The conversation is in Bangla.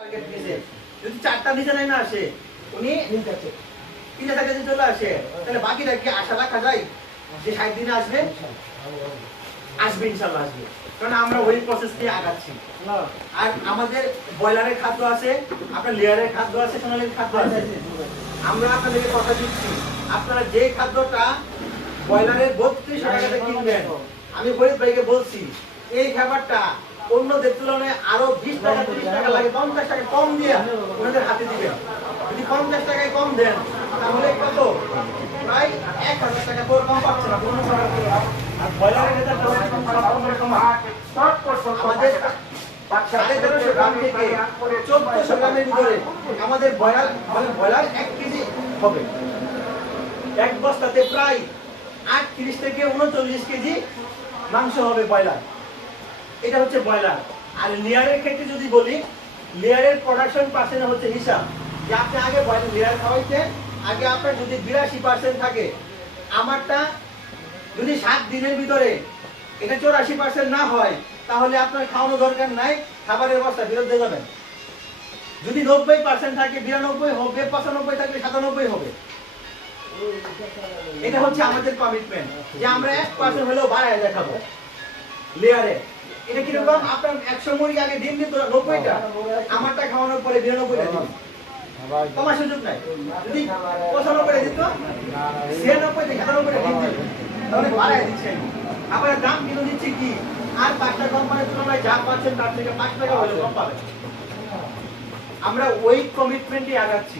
টার্গেট দিয়েছে, যদি 4টা নিচে না আসে উনি 3,000 কেজি চলে আসে, তাহলে বাকিটা কি আশা রাখা যায় যে 60 দিনে আসবে? আসবে, ইনশাআল্লাহ আসবে, কারণ আমরা ওই প্রসেস দিয়ে আগাচ্ছি। আর আমাদের ব্রয়লারের খাদ্য আছে, আপনার লেয়ারের খাদ্য আছে, সোনালীর খাদ্য আছে। আমরা আপনাদেরকে কথা দিচ্ছি, আপনারা যে খাদ্যটা ব্রয়লারের 32 টাকাতে কিনবেন, আমি ফরিদ ভাইকে বলছি এই খাবারটা অন্যদের তুলনায় আরো 20 টাকা 30 টাকা লাগে, 50 টাকা কম দিয়ে ওনাদের হাতে দিবেন। যদি 50 টাকায় কম দেন তাহলে কত? প্রায় 1000 টাকা করে কম পাচ্ছে না কোনো সরকার। আর ব্রয়লারের ক্ষেত্রে আমাদের 1350 গ্রাম থেকে 1400 গ্রামের ভিতরে আমাদের ব্রয়লার 1 কেজি হবে। এক বস্তাতে প্রায় 38 থেকে 39 কেজি মাংস হবে ব্রয়লার। এটা হচ্ছে ব্রয়লার। আর লেয়ারের ক্ষেত্রে যদি বলি, লেয়ারের প্রোডাকশন পার্সেন্ট হচ্ছে হিসাব যে আপনি আগে ব্রয়লার লেয়ার খাওয়াইতে, আগে আপনার যদি 82% থাকে, আমারটা যদি 7 দিনের ভিতরে এটা 84% না হয়, তাহলে আপনার খাওয়ানো দরকার নাই, খাবারের বস্তা ফেরত দিয়ে যাবেন। যদি 90% থাকে, 92 হবে, 95 থাকলে 97 হবে। এটা হচ্ছে আমাদের কমিটমেন্ট যে আমরা 1% হলেও বাড়ায় দেখাবো লেয়ারে। এটা কিরকম? আপনার 100 মুরগি আগে ডিম দিত 90টা, আমারটা খাওয়ানোর পরে 92টা দিন, কমার সুযোগ নাই। যদি 95 দিত, 96 থেকে 97 ডিম দিত, তাহলে বাড়ায় দিচ্ছেন। আবার দাম কিন্তু দিচ্ছে কি, আর 5টা কোম্পানির তুলনায় যা পাচ্ছেন তার থেকে 5 টাকা হলে কম পাবেন। আমরা ওই কমিটমেন্টই আগাচ্ছি।